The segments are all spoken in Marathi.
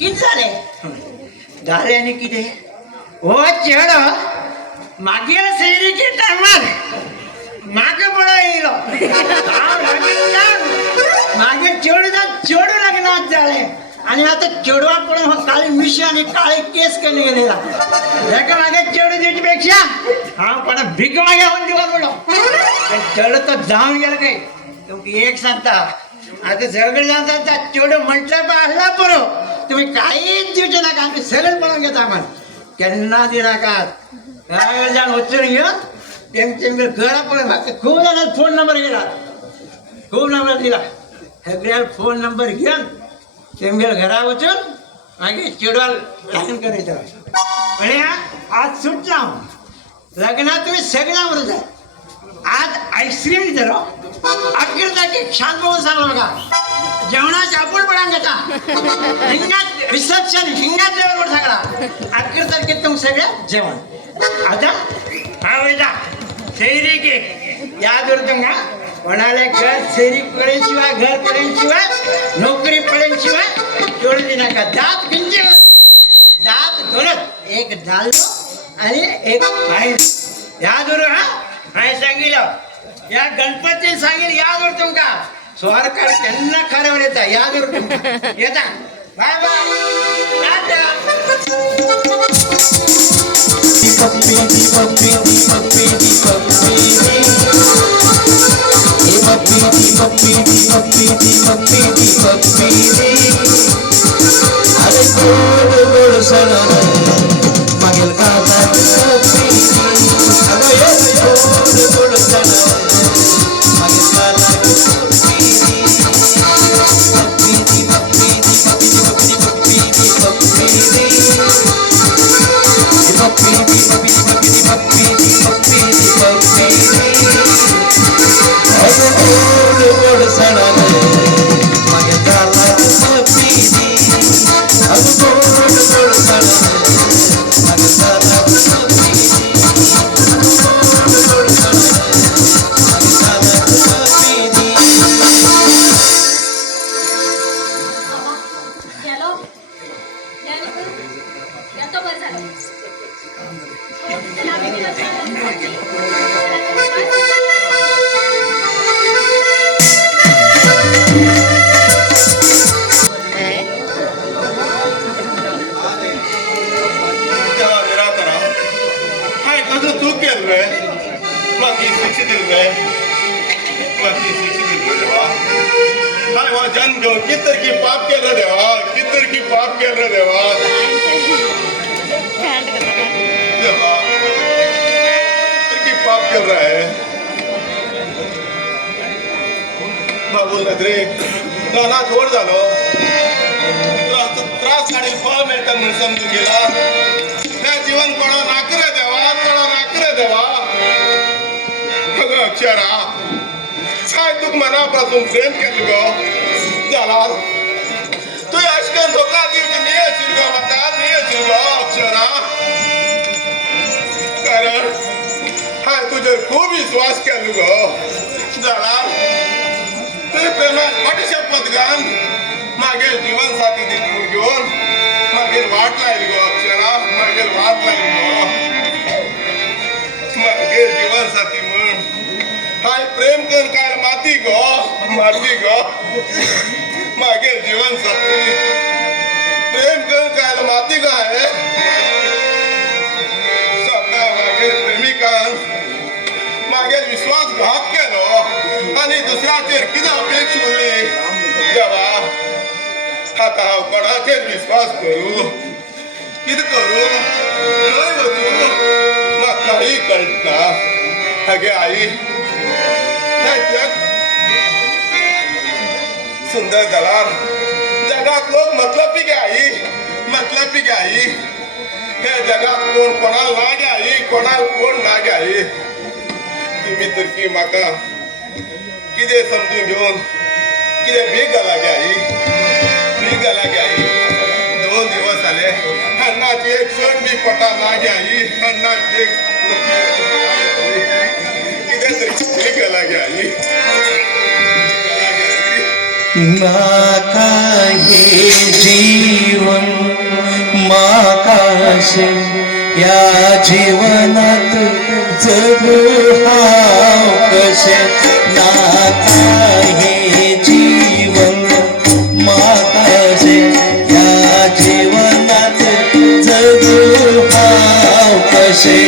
किती झाले झाले आणि किती हो चेड मागेल सैरीचे टायमार मागे पडा येईल मागे चेडू लागणार झाले आणि आता चेडवा पण काळी मिशी आणि काळे केस केले गेलेला एका मागे चेडू द्यायच्यापेक्षा हा पण भीक मागे होऊन दिवा पडलो चेड तर जाऊन गेलं काही तुम्ही एक सांगता आता सगळे जाणता चेडू म्हटलं पण असला बरो तुम्ही काहीच देऊचे नका आम्ही सरळ पळून घेता आम्हाला त्यांना दे नका काय जाण उचलून घेऊन त्यांच्या घरा पडून खूप जणांना फोन नंबर गेला खूप नंबर दिला सगळ्या फोन नंबर घेऊन तेमगेल घरा उचून मागे चिडवाल लग्न करायचं म्हणजे आज सुटला लग्नात तुम्ही सगळ्यावर जा आज आईस्क्रीम दिलं अखेर जागी छान बघून सांगलो बघा जेवणाच्या आपण पडांगाचा हिंगात रिसेप्शन हिंगात लेवलवर सगळा अखेर तारखेत तुम्ही सगळं जेवण आता हा वैदा सैरी के याद तुमका कोणाला घर सैरी पडेशिवाय घर पडेशिवाय नोकरी पडेशिवाय जोडली नका दात भिंचे दात दोनच एक डालो आणि एक बाहेर यादवर हा काय सांगितलं या गणपती सांगेल यादवर तुमका स्वारकार त्यांना खरं येता यादवर तुमका येता बाय बाय अरे गोड गोड सण मागेल काचा गोड गोड सण मागेल त्रास काढील फळ मिळतात म्हणून समजून गेला त्या जीवन कोणा नाकरे देवा अक्षरा काय तू मनापासून प्रेम केलं ग झाला तू अशकन धोका दिवशी नाही असेल ग म्हणतात नाही असेल ग अक्षरा कारण हाय तुझे खूप विश्वास केलो ग झाला तुझी प्रेमात मोठी शपथ घाल मागेल जीवन साथी घेऊन मागेल वाट लाईल गो अक्षरा मागेल वाट लाईल गो मागेल जीवन साथी म्हण हाय प्रेम कर काय माती गो मागेल जीवन साथी प्रेम कर काय माती काय स्वतः मागेल प्रेमिकान मागेल विश्वासघात केलो आणि दुसऱ्याचेर किती अपेक्षा उरली देवा आता हांव कोणाचेर विश्वास करू कितें करू खंय वचूं म्हाकाही कळना हागे आई सुंदर दलार जगात लोक मतलबी गे आई हे जगात कोण कोणाला ना गे आई कोणाला कोण ना गे आई तुम्ही तर की म्हाका कितें समजून घेवन कितें भीक घाला गे आई भीक घाला गे आई 2 दिवस जाले अन्नाची एक सण बी पटा ना गे आई अन्नाची एक कितें तरी भीक घाला गे आई नाका हे जीवन कसे या जीवनात जगू हाव कसे नाता हे जीवन माताशे या जीवनात जगू हाव कसे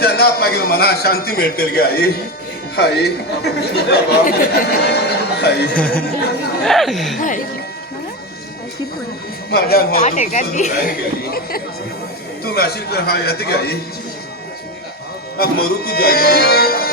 त्यांना मागील मना शांती मिळतील गे आई आई माझ्या तू अशी हा येते गे आई मरू तू जागी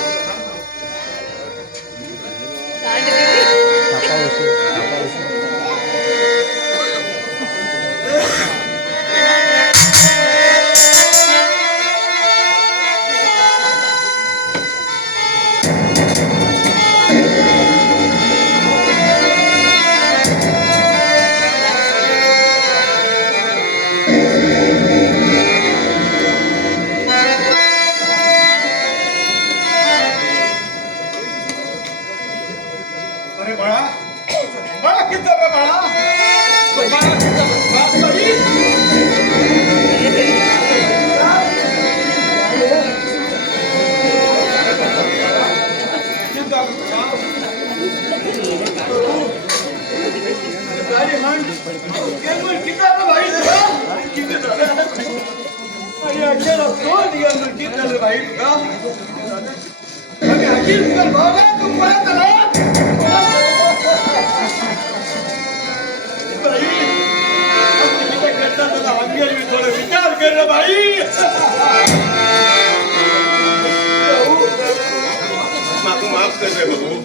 माफ कर रे बाबू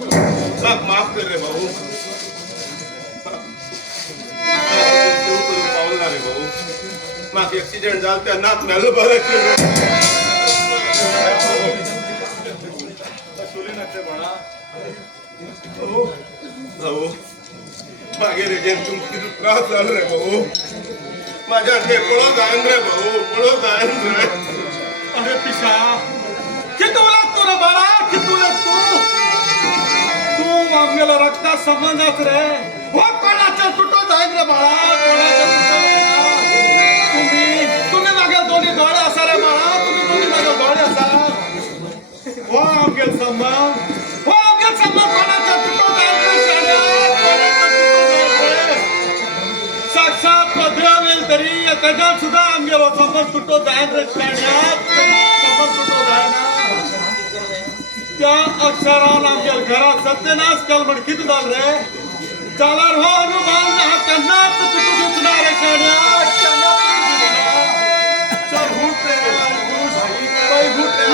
माफ कर रे बाबू पावला रे बाबू माक एक्सिडेंट झाला त्यांना मेलो बरं केलं भाऊ मागे रे तुमची त्रास झाला रे भाऊ माझ्या पळो जाण रे भाऊ पळो जाण रे अरे पिशा किती रक्तात संबंधच रे हो कोणाचा तुटो जाईल रे बाळा कोणाचा तुटो तुम्ही मागे दोन्ही डोळे असा रे बाळा तुम्ही दोन्ही मागे डोळे असा हो अवघे संबंध कोणाचा तुटो जाईल रे शाण्या कोणाचा तुटो जाईल रे साक्षात देव येईल तरी त्याच्यात सुद्धा आमगेलो संबंध तुटो जाईल रे शाण्या संबंध तुटो जाईल ना त्या अक्षरान आमच्या घरात सत्यनाश कलमड किती झालं रे चालार हो अनुभव ना त्यांना तुटू दिसणार रे शाण्या चल घुट रे बाई घुट रे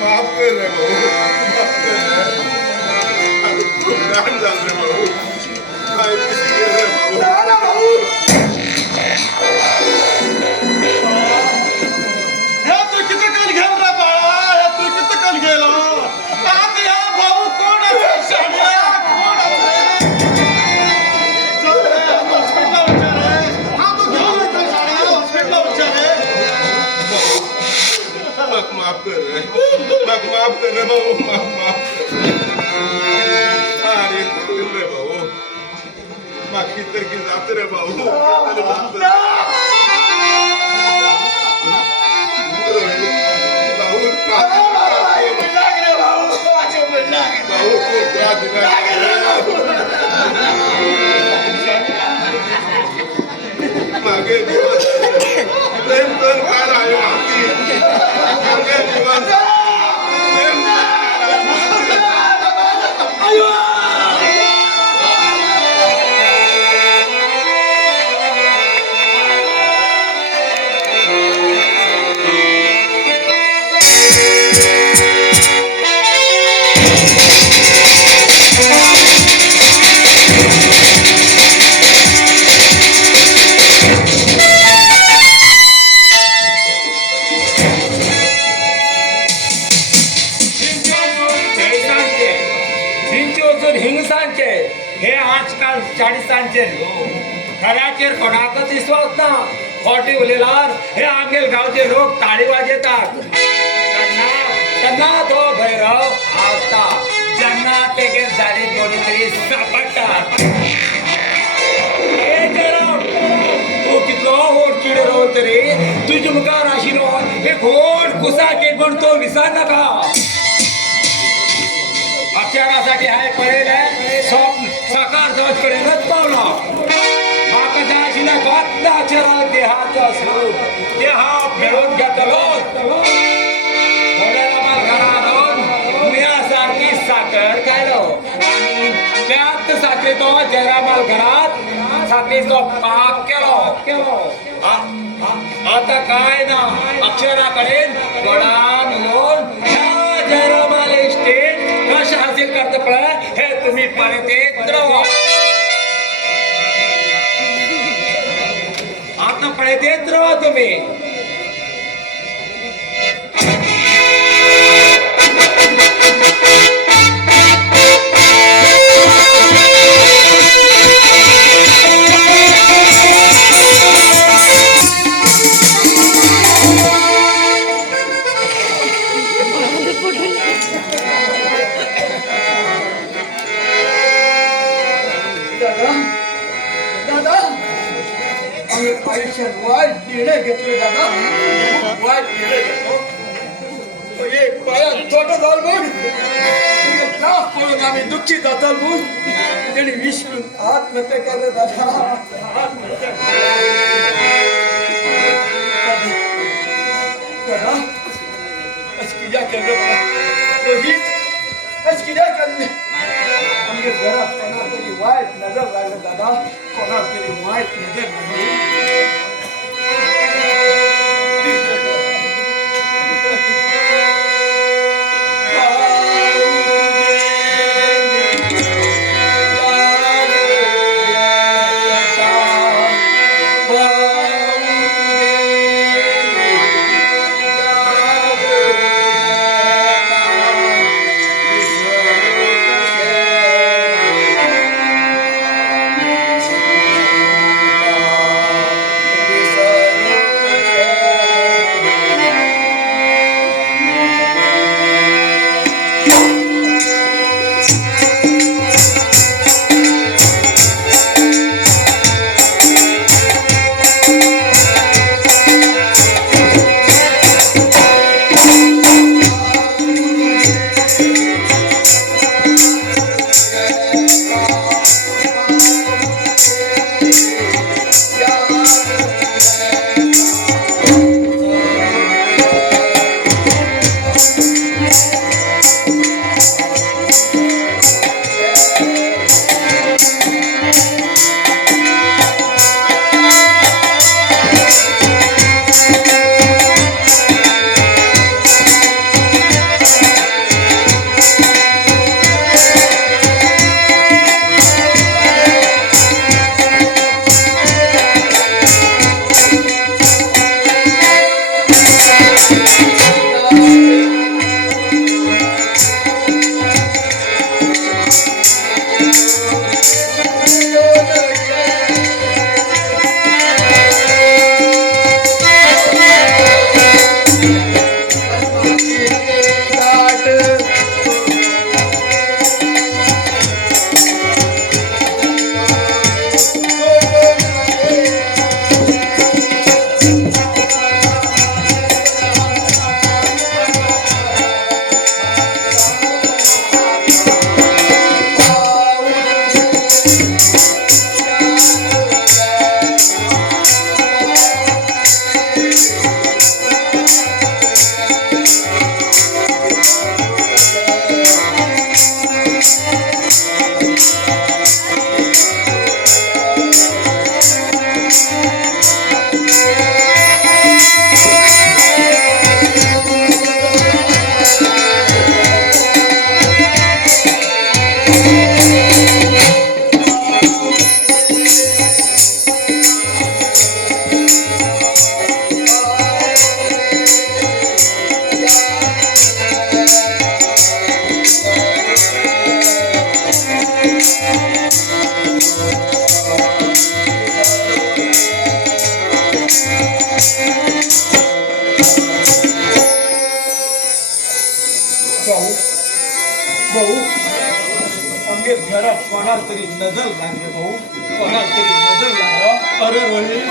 माफ कर रे भाऊ माफ कर रे खूप घाण झालं रे भाऊ काय पिशी गेलं रे भाऊ हे तू किती काल घेऊन रे बाळा हे तू किती काल गेलो आता या भाऊ कोण आहे शाण्या कोण आहे चल रे हॉस्पिटल विचार रे हा तू घेऊन येतो शाण्या हॉस्पिटल विचार रे माफ कर रे माफ कर रे भाऊ माफ अरे रे भाऊ बाकी तर की जात रे भाऊ मागे दिवस प्रेम कर काय राहिलो माती मागे दिवस प्रेम हिंसांचे हे आजकाल 40सांचे खऱ्याचेर कोणाकच विश्वास ना खोटी उलयल्यार हे आमगेल गांवचे लोक ताळी वाजयतात तेन्ना तो भैरव आवता जेन्ना तेगेर जाली कोणी तरी सापडटात तू कितलो व्हड किडे राव तरी तुजे मुखार आशिल्लो एक व्हड कुसाक एक म्हण तो विसर नाका अक्षरासाठी हाय पळयले साकार जावच कडेनच पावलो म्हाका जाय आशिल्लें फक्त अक्षराक देहाचो स्वरूप देहा मेळोवन घेतलो घरान मुया सारकी साकर काडलो आनी त्याच साखरेचो जयरामाल घरात साखरेचो पाक केलो आता काय ना अक्षरा कडेन गोडान उलोवन जयरामाल इस्टेट कशें हासील करता पळय हे तुमी पळयत रावा आता पळयत रावा तुमी आयुष्यात वाईट निर्णय घेतले दादा वाईट निर्णय घेतो एक पायात छोटं झालं म्हणून त्रास पडून आम्ही दुःखी जाताल म्हणून त्यांनी विसरून आत्महत्या केलं दादा दादा कित्याक केलं कित्याक केल्लें आमच्या घरात कोणा तरी वाईट नजर लागलं दादा कोणा तरी वाईट नजर लागली जरा कोणाला तरी नजर लागले भाऊ, कोणाला तरी नजर लागला. अरे रोहित,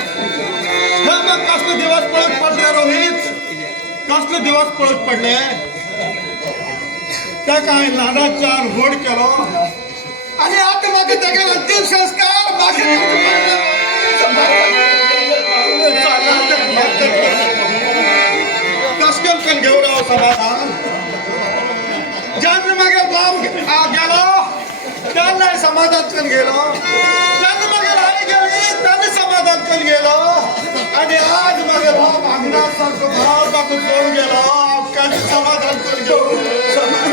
हे मग कसले दिवस पळत पडले रोहित, कसले दिवस पळत पडले. त्या काय लहानाचा घोड केलो आणि आता मागे त्याचे अंतिम संस्कार मागे कसकन पण घेऊ राव समाधान. ज्यांनी मागे बाप गेलो त्यांना समाधान करून गेलो, ज्यांनी मागे आई गेली त्यांनी समाधान करून गेलो आणि आज मागे बाप अंगणासारखं भाव टाकून सोडून गेलो. कधी समाधान करून घेऊ,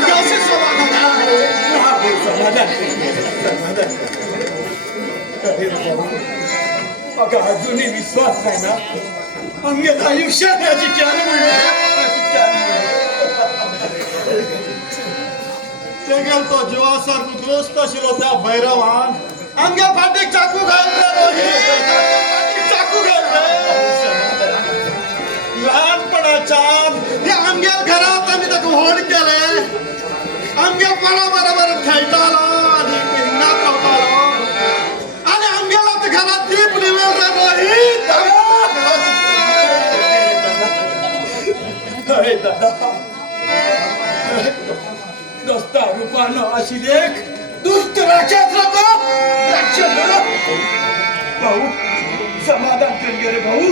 कसे समाधान बघा अजूनही विश्वास नाही ना अंगेत आयुष्यात याची चार ते गेलतो जीवासारखं ग्रस्त आशिल्लो त्या भैरवान अंगे फाटीक चाकू घालले, चाकू घालले. लहानपणाच्यान या आमच्या घरात आम्ही ताका व्हड केले, आमच्या पणा बरोबर खेळटालो आणि हिंगात रावतालो आणि आमगेला तर घरात दीप निवेल दोस्ता रूपानं अशी लेख दुष्ट राक्षस भाऊ समाधान कर गे रे भाऊ,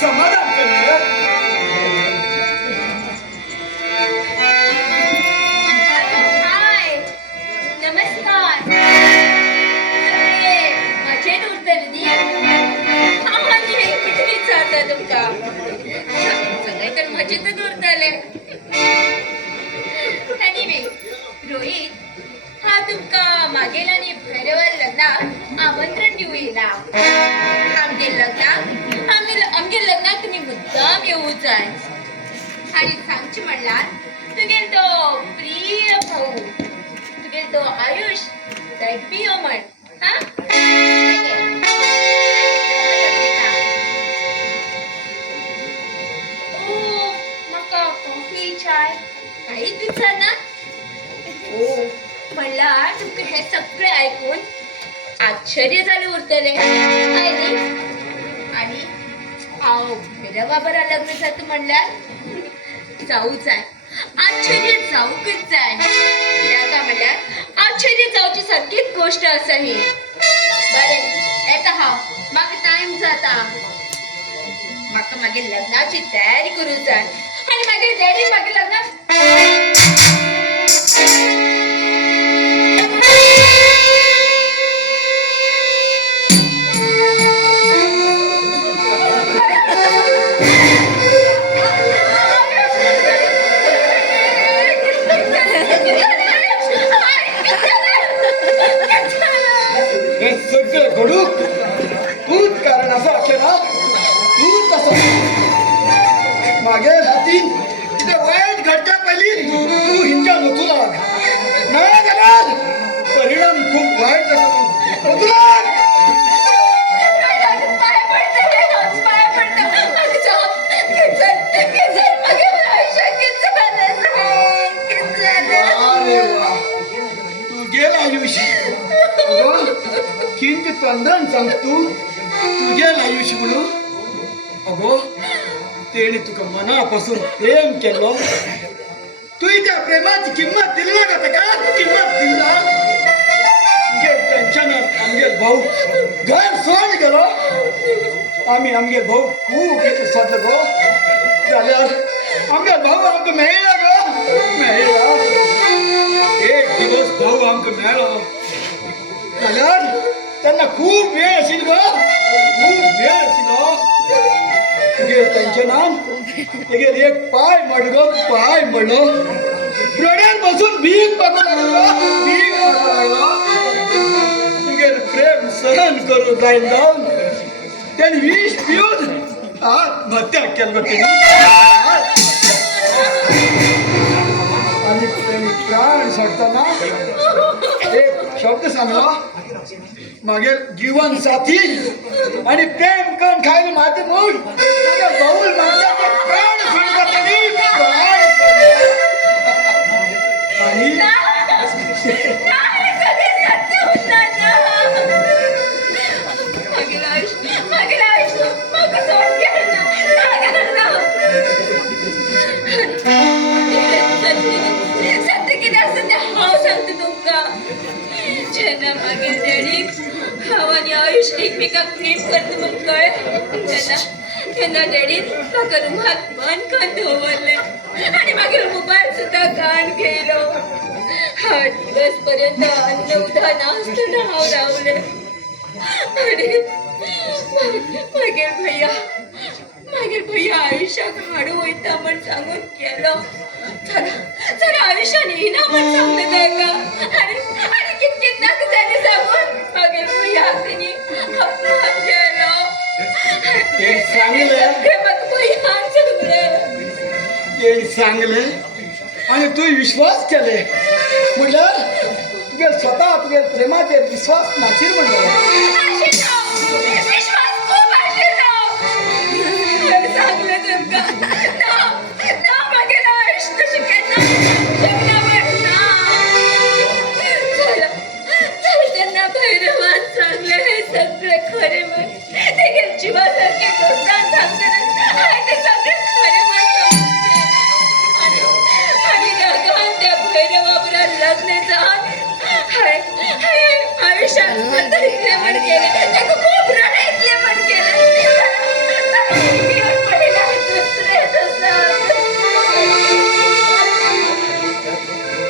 समाधान कर गे. हाय नमस्कार. मजेत उतरली हा म्हणजे किती विचारता तुमका सगळे तर मजेतच उरतले. एनिवे रोहित हा तुमका मागेल आणि भैरवर लग्नात आमंत्रण देऊ येला. आमगे लग्नात आमगे लग्नात तुम्ही मुद्दाम येऊच आहे आणि सांगची म्हणल्यार तुगेल तो प्रिय भाऊ तुगेल तो आयुष पियो म्हण. हा ओ म्हाका कॉफी चाय काहीच दिसना. ओ म्हणल्यार तुमका हे सगळे ऐकून आश्चर्य झाले उरतले आणि हांव भैरवा बरा लग्न जाता म्हणल्यार जाऊच आहे, आश्चर्य जाऊकच जाय. का म्हणल्यार आश्चर्य जावची सारखीच गोष्ट आसा ही. बरें येता हांव, म्हाका टायम जाता, म्हाका मागीर लग्नाची तयारी करूंक जाय आणि मागीर डॅडी मागीर लग्नाक हे सगळं घडूक तूच कारण असं अखेरा तूच तसं मागे राहतील तिथे वाईट घडच्या पहिली तू हिंच्या मथुरा नाही गेला परिणाम खूप वाईट जातो. मथुरा तू गेला आयुष्य किंच तंदन सांगतू तुझे आयुष्य म्हणून अगो तेणे तुका मनापासून प्रेम केलो. तू त्या प्रेमाची किंमत दिली का का किंमत दिला टेन्शन आमगेल भाऊ घर सोड गेलो. आम्ही आमगेल भाऊ खूप सद गो जाल्यार आमगेल भाऊ आमकां मेळ्ळा गो मेळ्ळा. एक दिवस भाऊ आमकां मेळ्ळो जाल्यार त्यांना खूप वेळ आशिल्लो गो, खूप वेळ आशिल्लो. तुगे टेन्शनान तेगेर एक पाय मडलो, पाय मडलो रड्यार बसून भीक मागून लागलो, भीक मागून लागलो. तुगेर प्रेम सहन करूं जायना जावन तेणी विष पिवन आत्महत्या केलो. आणि तेणी प्राण सोडताना एक शब्द सांगलो, मागे जीवन साथी आणि प्रेम कण खायला माती मूड बहुल मानता प्राण सोडतात आणि प्राण नाही, सगळे सत्य एकमेकाक प्रेम करता मग कळ्ळें तेन्ना डॅडीन म्हाका रुमात बंद करून दवरलें आनी मागीर मोबायल सुद्दां कान घेयलो 8 दिवस पर्यंत अन्न उदक नासतना हांव रावलें आनी मागीर भैया आयुश्याक हाडूं वयता म्हण सांगून गेलो चला आयुश्यान येना म्हण सांगलें ताका आनी कितकें नाका जालें सांगून मागीर भैया तेणी अपमान केलो सांगले आणि तू विश्वास केले म्हटल्यार तुगे स्वता तुगे प्रेमाचेर विश्वास नाशील म्हणलें भैरवान सांगले हे सगळे खरे म्हण ते जीवासारखे दोस्तान सांगतात ते सगळे खरे म्हण आणि रागान त्या भैरवाबरोबर लग्न जाऊन आयुष्यात सुंदरीले म्हण केले त्याला खूप रडायतले म्हण केले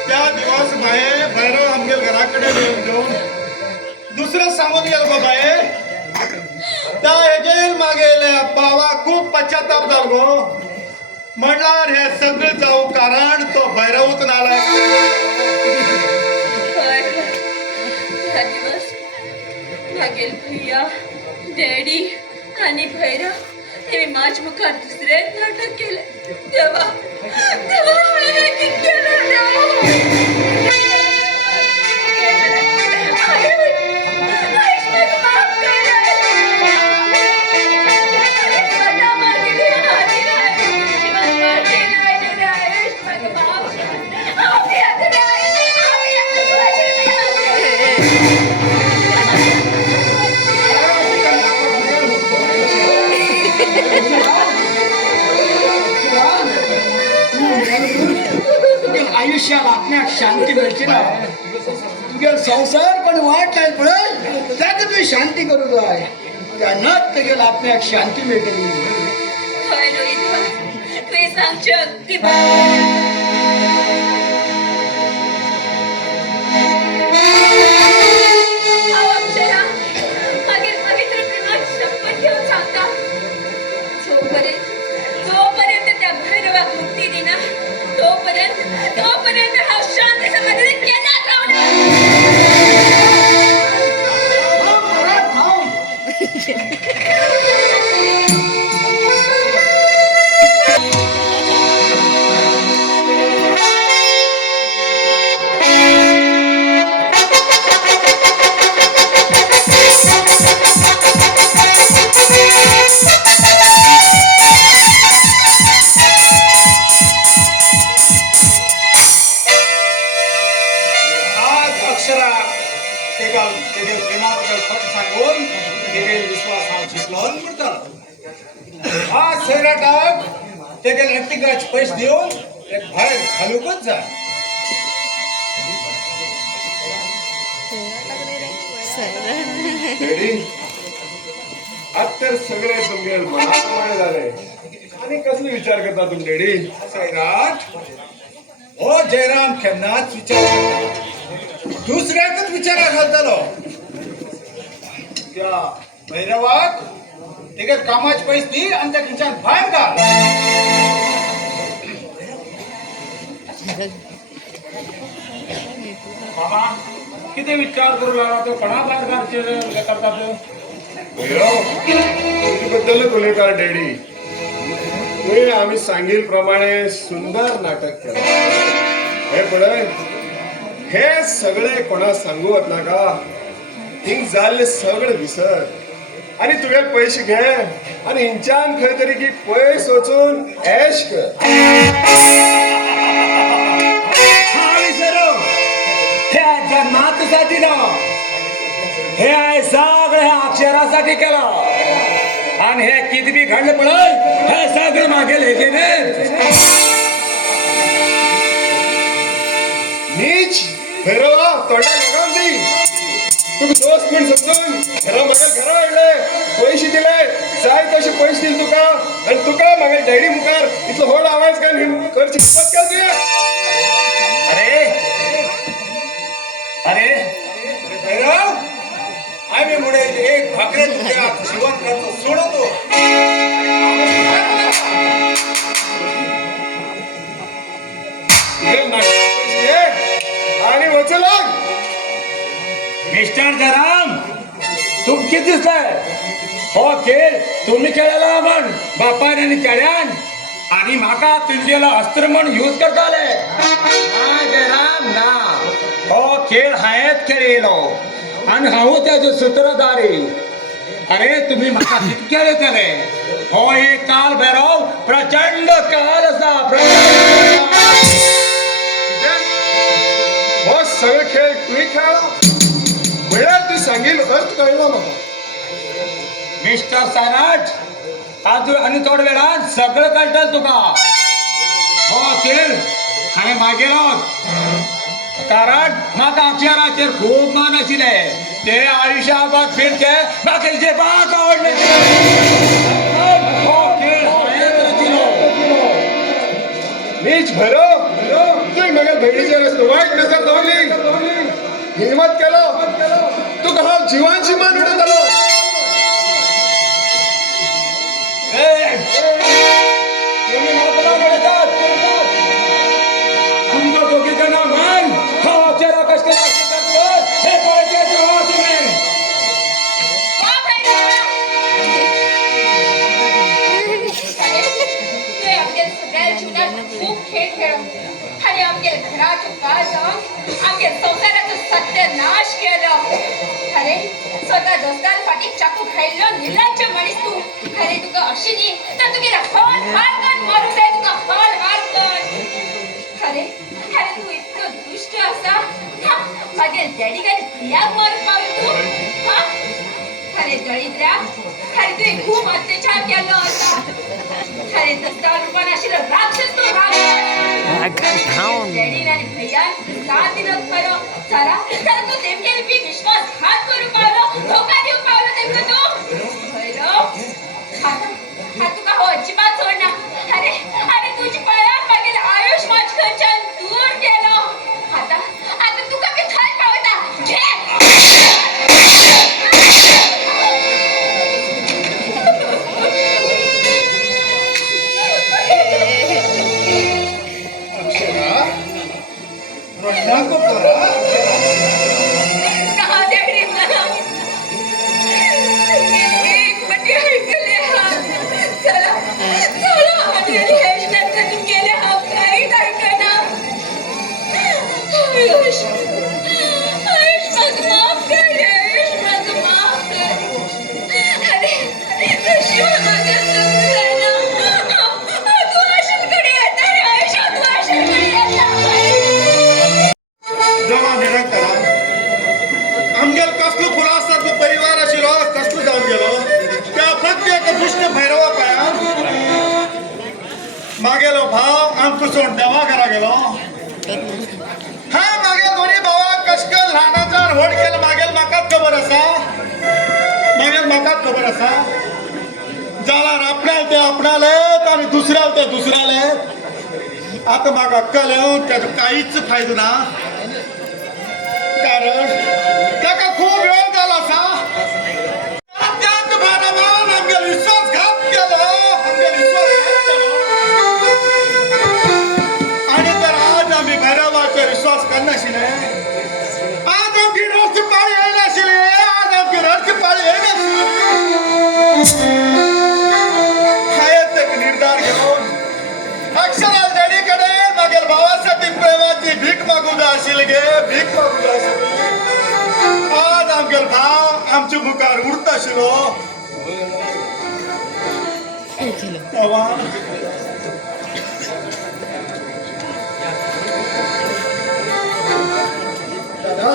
त्या दिवस बाये भैरव आमगे घराकडे घेऊन दुसरं सांगून गेलो बाबाये त्या हेजेर मागेले बाबा खूप पश्चाताप जालो म्हणल्यार हे सगळं जाऊ कारण तो भैरवूच नालायक मागीर भैया डॅडी आणि भैरव हे माझ मुखार दुसरे नाटक केले तेव्हा हांवें कितें केलें आयुष्यात आपल्याक शांती मेळची ना तुगे संसार पण वाट लाय पळय त्यात तुवें शांती करूं जाय तेन्नाच तुगेल आपल्याक शांती मेळटली हय रोहित तुवें सांगचें अगदी हांव अक्षरा मागीर पवित्र प्रेमात शपथ घेवन सांगता जोपर्यंत त्या भैरवाक मुक्ती दिना तोपर्यंत हांव शांती समाधान केन्नाच पैसे देऊन एक बाहेर घालूकच जाय आज तर सगळे तुमगे मनाप्रमाणे झाले आणि कसले विचार करता तुम्ही डॅडी सैराट हो जयराम केन्नाच विचार दुसऱ्याकच विचारा घालतलो त्या भैरवाक तेगे कामाचे पैसे दी आणि त्या खिच्यान भायर घाल बाबा किती विचार करू लागला तो कोणा भायर करता तो तुझ्याबद्दल उलयता डॅडी तुवें आमी सांगिल प्रमाणे सुंदर नाटक केलं हे पळय हे सगळे कोणा सांगू वचनाका हिंग जाल्ले सगळे विसर आणि तुगे पैसे घे आणि हिंच्यान खंय तरी की पयस वचून ऐश कर जन्मासाठी ना हे आहे सगळं अक्षरासाठी केलं आणि हे किती बी घडलं पडल हे सगळं मागे लेखीने नीच भैरवा तोंडा लगाम दी तुम्ही दोस्त म्हण समजून घरा म्हाका घरा हाडले पैसे दिले जाय तसे पैसे दिले तुका आणि तुका म्हाका डॅडी मुखार इतलो व्हड आवाज घालून करची हिंमत केली तुवें अरे अरे भैरव आम्ही मुळे एक भाकरे तुझ्या जीवन करतो सोडवतो आणि वचू लाग मिस्टर जराम तुम किती दिसताय हो खेळ तुम्ही खेळायला म्हण बापान आणि खेळ्यान आणि म्हाका तुमचेला अस्त्र म्हण यूज करताले ना जयराम ना हो खेळ हायत खेळलो आणि हांव त्याचे सूत्रधारी अरे तुम्ही म्हाका कितके येतले हो एक काल भैरव प्रचंड काल असा प्रचंड हो सगळे खेळ तुम्ही खेळला म्हणल्यार तू सांगेल अर्थ कळला म्हाका मिस्टर सायराज आज आणि थोड्या वेळान सगळं कळटल तुका हो खेळ हांवें मागेलो कारण म्हाका अक्षराचेर खूब मान आशिल्ले ते आयुश्याबाद फिरचे म्हाका अजिबात आवडले हो खेळ हांवेंच रचिलो नीच भरो तुम्ही म्हाका भयणीचेर वायट नजर दवरली हिंमत केलो तुका हांव जिवांची मान उडयतलो तुम्ही म्हाका म्हणटात तुमचो दोघी जाणां मान हो अक्षरा कशें हे पळचे तुम्ही वा भैरवा! तुवें आमगे सगळ्या जिवनात खूब खेळ खेळ्ळो आनी आमगे घराचो काळ जावन आमगे संवसाराचो सत्यानाश केलो अरे स्वता दोस्तान फाटीक चाकू खायल्लो निर्लज्ज मनीस तूं अरे तुका अशी न्ही तर तुगेले हॉल हार करून मारूंक जाय तुका हॉल हार कर अरे अरे तू इतलो दुष्ट आसा मागे डॅडी काय भैयाक मारूंक पावलो तूं हा अरे दळिद्रा अरे तुवें खूब अत्याचार केल्लो आसा अरे दस्तार रूपान आशिल्लो राक्षस तो राक्षस डॅडीन आनी भैयान साथ दिलो खरो चला चला तू तेमगेर बी विश्वासघात करूंक पावलो धोका दिवंक पावलो तेमकां तूं भैरव हा तुका हो अजिबात सोडना अरे अरे तुजी पळयान मागेलें आयुश म्हाजे कडच्यान दूर गेलो आता आता तुका बी थंय पावता घे नको पोरा ना डॅडी ना एक मटी ऐकले हा चला चला आणि हेच नंतर गेले हा काहीच ऐकना आयुष आयुष माझं माफ कर आयुष माझं माफ कर अरे कशी माझ्या चुकलं तू आयुषकडे येता रे आयुष तू आयुषकडे येता जमा निरंतरा आमगेल कसलो फुलां आसता तो परिवार आशिल्लो कसलो जावन गेलो त्या फक्त एका दुश्ट भैरवा पांयान मागेलो भाव आमकां सोड देवा घरा गेलो हा मागेल दोन्ही भावाक कशकन ल्हानाच्यान व्हड केलो मागेल म्हाकाच खबर आसा जाल्यार आपणाल ते आपणालेत आनी दुसऱ्याल ते दुसऱ्यालेत आता म्हाका कळ्ळें तेजो कांयच फायदो ना कारण ताका खूब वेळ जालो आसा त्याच भारावान आमगेलो विश्वासघात केलो आनी तर आज आमी भैरवाचेर विश्वास करनाशिल्ले आज आमची रडची पाळी येयनाशिल्ली आज आमची रडची पाळी येयनाशिल्ली हायेंच एक निर्धार घेवन अक्षराल डॅडी कडेन मागेल भावासाठी प्रेमाची भीक मागूंक जाय आशिल्ली गे भीक मागूंक जाय आशिल्ली आज आमगेल भाव आमच्या मुखार उरता आशिल्लो तेव्हा दादा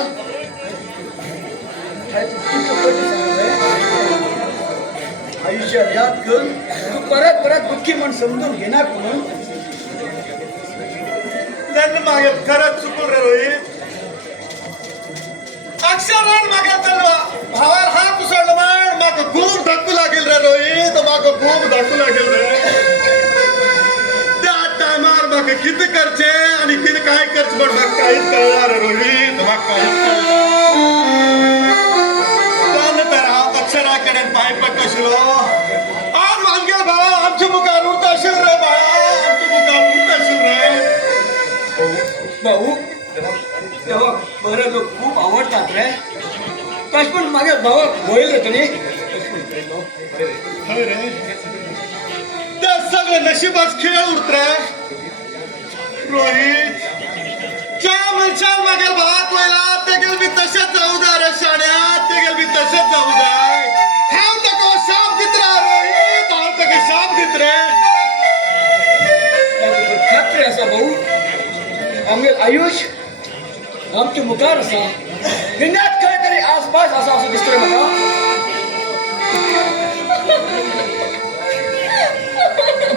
आयुष्यात याद कर तू परत परत दुःखी म्हण समजून घेणार म्हणून त्यांना मागे खरंच चुकून रे रोहित अक्षरान म्हाका चलवा भावार हात उसळलो म्हण म्हाका खूप धक्कू लागेल रे रोहित म्हाका खूप धक्कू लागेल रे त्या टायमार म्हाका कितें करचें आनी कितें काय करचें म्हण म्हाका कांयच कळना रे रोहित म्हाका कांयच कळना तर हांव अक्षरा कडेन पांय पडटा आशिल्लो आज आमगे भावा आमच्या मुखार उरता आशिल्लो रे बाळा आमच्या मुखार उरता आशिल्लो रे भाऊ तेव्हा बरे लोक खूप आवडतात रे कश पण माझ्या भावाक होईल रे तुम्ही हय रे ते सगळं नशिबाच खेळ उरत रे रोहित ज्या मनशान म्हागे भावाक वयला तेगेल बी तशेंच जावं जाय रे शाण्या तेगेल बी तशेंच जावं जाय हांव ताका शाप दित रे रोहित हांव ताका शाप दित रे खात्री आसा भाऊ आमगे आयुष आमचे मुखार आसा विनात खंय तरी आसपास आसा असं दिसतोय म्हाका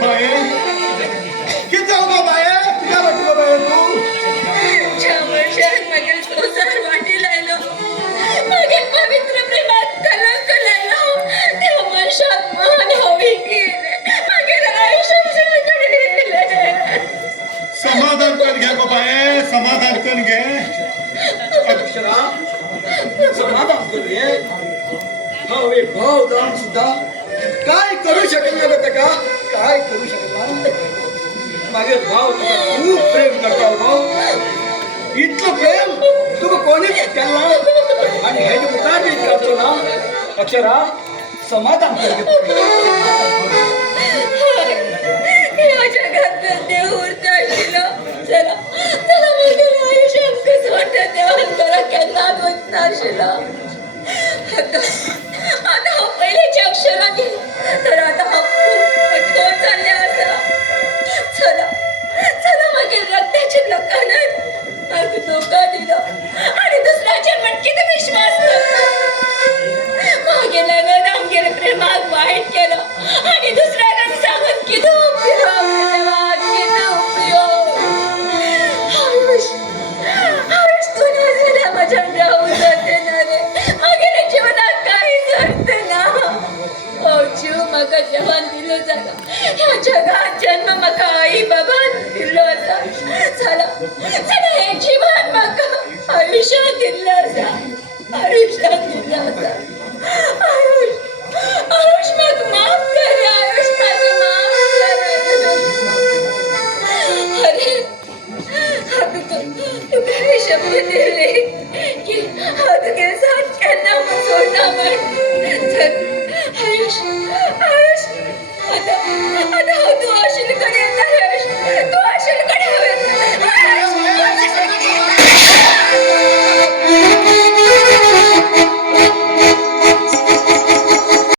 बाये कितें जावं गो बाये कित्याक वाटलो बाये तूं ज्या मनशान मागीर संसार वाटी लायलो मागीर पवित्र प्रेमात कलंक लायलो त्या मनशाक मन हवी केले मागीर आयुष्यात गेले समाधान कर घे गो बाये समाधान कर घे अक्षरा समाधान करूये भाऊ एक भाव जाऊन सुद्धा काय करू शकेल ना ताका काय करू शकेल ना मागे भाव तुका खूप प्रेम करता भाऊ इतलं प्रेम तुका कोणीच केला आणि हे जे मुखार बी करतो ना अक्षरा समाधान कर या जगात देव उरता आशिल्लो चला चला मागीर आयुष्यात कसं वाटतं देवान करा केन्नाच वचना आशिल्लो आता हांव पयलींच्या अक्षरांनी तर आता हांव खूप कठोर जाल्लें आसा चला चला मागीर रक्ताच्या लोकांनी म्हाका धोका दिलो आनी दुसऱ्याचेर म्हण कितें विश्वास करता मागे लगन आमगेर प्रेमाक वायट केलो आनी दुसऱ्याक सांगून कितें उपयोग देवा कितें उपयोग आयुष आयुष तूं ना जाल्यार म्हज्यान रावूं जाते ना रे मागेर जिवनाक कांयच अर्थ ना हो जीव म्हाका देवान दिलो जाला ह्या जगात जन्म म्हाका आई बाबान दिल्लो आसा चला चला हे जिवन म्हाका आयुष्यात दिल्लें आसा आयुष्यात दिल्लें आसा आयुष आयुष म्हाका माफ कर रे आयुष म्हाका